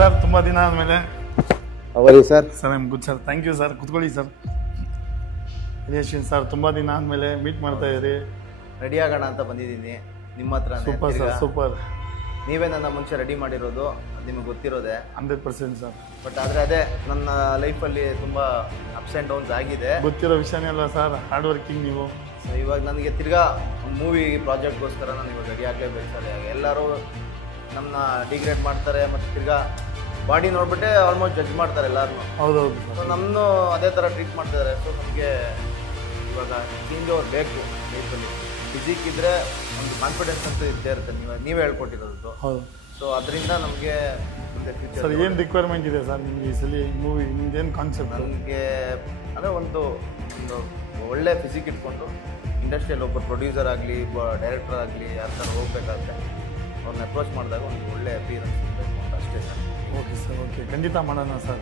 sir ತುಂಬ ದಿನ ಆದಮೇಲೆ ಅವರಿ sir sir I'm good sir thank you sir ಕುತ್ಕೊಳ್ಳಿ ಸರ್ ಯಶವಿನ್ ಸರ್ ತುಂಬ ದಿನ ಆದಮೇಲೆ ಮೀಟ್ ಮಾಡ್ತಾ ಇದ್ದೀರಿ ರೆಡಿ ಆಗೋಣ ಅಂತ ಬಂದಿದ್ದೀನಿ ನಿಮ್ಮ ಹತ್ರ ಸೂಪರ್ ಸರ್ ಸೂಪರ್ ನೀವೇ ನನ್ನ ಮುಂಚೆ ರೆಡಿ ಮಾಡಿರೋದು ನಿಮಗೆ ಗೊತ್ತಿರೋದೆ 100% ಸರ್ ಬಟ್ ಆದರೆ ಅದೇ ನನ್ನ ಲೈಫಲ್ಲಿ ತುಂಬ ಅಪ್ಸ್ ಆ್ಯಂಡ್ ಡೌನ್ಸ್ ಆಗಿದೆ ಗೊತ್ತಿರೋ ವಿಷಯನೇ ಅಲ್ಲ ಸರ್ ಹಾರ್ಡ್ ವರ್ಕಿಂಗ್ ನೀವು ಸೊ ಇವಾಗ ನನಗೆ ತಿರ್ಗಾ ಮೂವಿ ಪ್ರಾಜೆಕ್ಟ್ಗೋಸ್ಕರ ನಾನು ಇವಾಗ ರೆಡಿ ಆಗಲೇಬೇಕು ಸರ್ ಎಲ್ಲರೂ ನಮ್ಮನ್ನ ಡಿಗ್ರೇಡ್ ಮಾಡ್ತಾರೆ ಮತ್ತು ತಿರ್ಗಾ ಬಾಡಿ ನೋಡ್ಬಿಟ್ಟೆ ಆಲ್ಮೋಸ್ಟ್ ಜಡ್ಜ್ ಮಾಡ್ತಾರೆ ಎಲ್ಲರೂ ಹೌದೌದು ಸೊ ನಮ್ಮನ್ನು ಅದೇ ಥರ ಟ್ರೀಟ್ ಮಾಡ್ತಿದ್ದಾರೆ ಸೊ ನಮಗೆ ಇವಾಗ ಚೇಂಜ್ ಓವರ್ ಬೇಕು ಲೈಫಲ್ಲಿ ಫಿಸಿಕ್ ಇದ್ದರೆ ಒಂದು ಕಾನ್ಫಿಡೆನ್ಸ್ ಅಂತ ಇದ್ದೇ ಇರುತ್ತೆ ನೀವೇ ಹೇಳ್ಕೊಟ್ಟಿರೋದು ಹೌದು ಸೊ ಅದರಿಂದ ನಮಗೆ ಮುಂದೆ ಫ್ಯೂಚರ್ ಸರ್ ಏನು ರಿಕ್ವೈರ್ಮೆಂಟ್ ಇದೆ ಸರ್ ನಿಮಗೆ ಈ ಸಲ ಮೂವಿ ನಿಮ್ದೇನು ಕಾನ್ಸೆಪ್ಟ್ ನನಗೆ ಅಂದರೆ ಒಂದು ಒಳ್ಳೆ ಫಿಸಿಕ್ ಇಟ್ಕೊಂಡು ಇಂಡಸ್ಟ್ರಿಯಲ್ಲಿ ಒಬ್ಬ ಪ್ರೊಡ್ಯೂಸರ್ ಆಗಲಿ ಒಬ್ಬ ಡೈರೆಕ್ಟರ್ ಆಗಲಿ ಯಾವ ಥರ ಹೋಗ್ಬೇಕಾಗುತ್ತೆ ಅವ್ರನ್ನ ಅಪ್ರೋಚ್ ಮಾಡಿದಾಗ ಒಂದು ಒಳ್ಳೆ ಅಪಿಯರೆನ್ಸ್ ಇರಬೇಕು ಅಂತ ಅಷ್ಟೇ ಸರ್ ಓಕೆ ಸರ್ ಓಕೆ ಖಂಡಿತ ಮಾಡೋಣ ಸರ್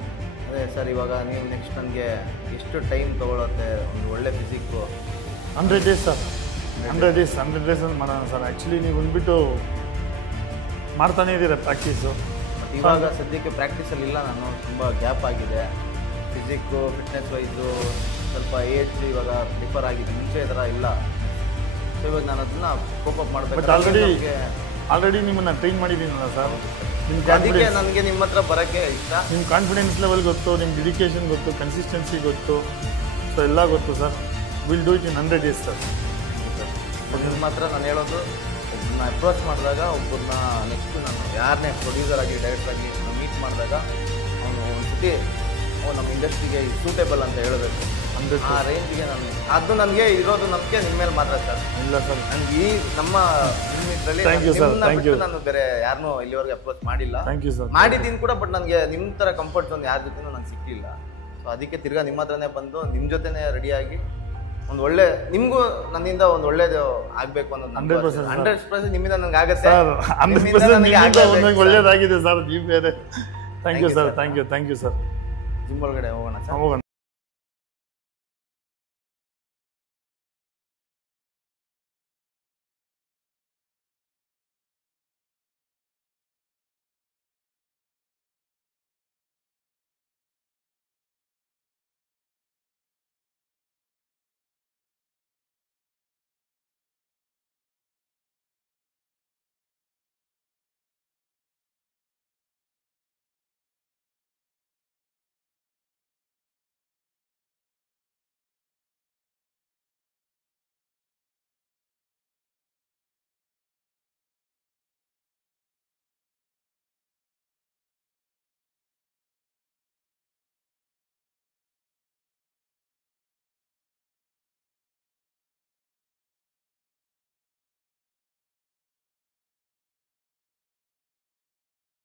ಅದೇ ಸರ್ ಇವಾಗ ನೀವು ನೆಕ್ಸ್ಟ್ ನನಗೆ ಎಷ್ಟು ಟೈಮ್ ತೊಗೊಳುತ್ತೆ ಒಂದು ಒಳ್ಳೆ ಫಿಸಿಕ್ಕು 100 ಡೇಸ್ ಸರ್ 100 ಡೇಸ್ ಅಂತ ಮಾಡೋಣ ಸರ್ ಆ್ಯಕ್ಚುಲಿ ನೀವು ಬಂದುಬಿಟ್ಟು ಮಾಡ್ತಾನೇ ಇದ್ದೀರಾ ಪ್ರಾಕ್ಟೀಸು ಬಟ್ ಇವಾಗ ಸದ್ಯಕ್ಕೆ ಪ್ರಾಕ್ಟೀಸಲ್ಲಿ ಇಲ್ಲ ನಾನು ತುಂಬ ಗ್ಯಾಪ್ ಆಗಿದೆ ಫಿಸಿಕ್ಕು ಫಿಟ್ನೆಸ್ ವೈಸು ಸ್ವಲ್ಪ ಏಜ್ ಇವಾಗ ಪ್ರಿಫರ್ ಆಗಿದೆ ಮುಂಚೆ ಈ ಥರ ಇಲ್ಲ ಸೊ ಇವಾಗ ನಾನು ಅದನ್ನ ಕೋಪಪ್ ಮಾಡಬೇಕು ಬಟ್ ಆಲ್ರೆಡಿ ನಿಮ್ಮನ್ನು ಟ್ರೈನ್ ಮಾಡಿದ್ದೀನಲ್ಲ ಸರ್ ನಿಮ್ಮ ಅದಕ್ಕೆ ನನಗೆ ನಿಮ್ಮ ಹತ್ರ ಬರೋಕ್ಕೆ ಇಷ್ಟ ನಿಮ್ಮ ಕಾನ್ಫಿಡೆನ್ಸ್ ಲೆವೆಲ್ ಗೊತ್ತು ನಿಮ್ಮ ಡೆಡಿಕೇಶನ್ ಗೊತ್ತು ಕನ್ಸಿಸ್ಟೆನ್ಸಿ ಗೊತ್ತು ಸೊ ಎಲ್ಲ ಗೊತ್ತು sir will do it in 100 days sir ನಿಮ್ಮ ಹತ್ರ ನಾನು ಹೇಳೋದು ಒಬ್ಬರನ್ನ ಅಪ್ರೋಚ್ ಮಾಡಿದಾಗ ಒಬ್ಬರನ್ನ ನೆಕ್ಸ್ಟ್ ನಾನು ಯಾರನ್ನೇ ಪ್ರೊಡ್ಯೂಸರ್ ಆಗಲಿ ಡೈರೆಕ್ಟರ್ ಆಗಲಿ ನಾನು ಮೀಟ್ ಮಾಡಿದಾಗ ಅವನು ಒಂದು ಸತಿ ನಮ್ಮ ಇಂಡಸ್ಟ್ರಿಗೆ ಸೂಟೇಬಲ್ ಅಂತ ಹೇಳಬೇಕು ಆ ರೇಂಜ್ಗೆ ನಾನು ಅದು ನನಗೆ ಇರೋದು ನಂಬಿಕೆ ನಿಮ್ಮ ಮೇಲೆ ಮಾತ್ರ ಸರ್ ಇಲ್ಲ ಸರ್ ನನಗೆ ಈ ನಮ್ಮ ಇದರಲ್ಲಿ ನಾನು ಬೇರೆ ಯಾರನ್ನೂ ಇಲ್ಲಿವರೆಗೆ ಅಪ್ರೋಚ್ ಮಾಡಿಲ್ಲ ಥ್ಯಾಂಕ್ ಯು ಸರ್ ಮಾಡಿದ್ದೀನಿ ಕೂಡ ಬಟ್ ನನಗೆ ನಿಮ್ಮ ಥರ ಕಂಫರ್ಟ್ ಝೋನ್ ಯಾರ ಜೊತೆನೂ ನಂಗೆ ಸಿಕ್ಕಿಲ್ಲ ಸೊ ಅದಕ್ಕೆ ತಿರ್ಗಾ ನಿಮ್ಮ ಹತ್ರನೇ ಬಂದು ನಿಮ್ಮ ಜೊತೆನೇ ರೆಡಿಯಾಗಿ ಒಂದು ಒಳ್ಳೆ ನಿಮಗೂ ನನ್ನಿಂದ ಒಂದು ಒಳ್ಳೇದು ಆಗಬೇಕು ಅನ್ನೋದು 100% ನಿಮ್ಮಿಂದ ನನಗೆ ಆಗುತ್ತೆ ಒಳ್ಳೇದಾಗಿದೆ ಸರ್ ನೀವು ಬೇರೆ thank you sir thank you sir gym ಒಳಗಡೆ ಹೋಗೋಣ ಸರ್ ಹೋಗೋಣ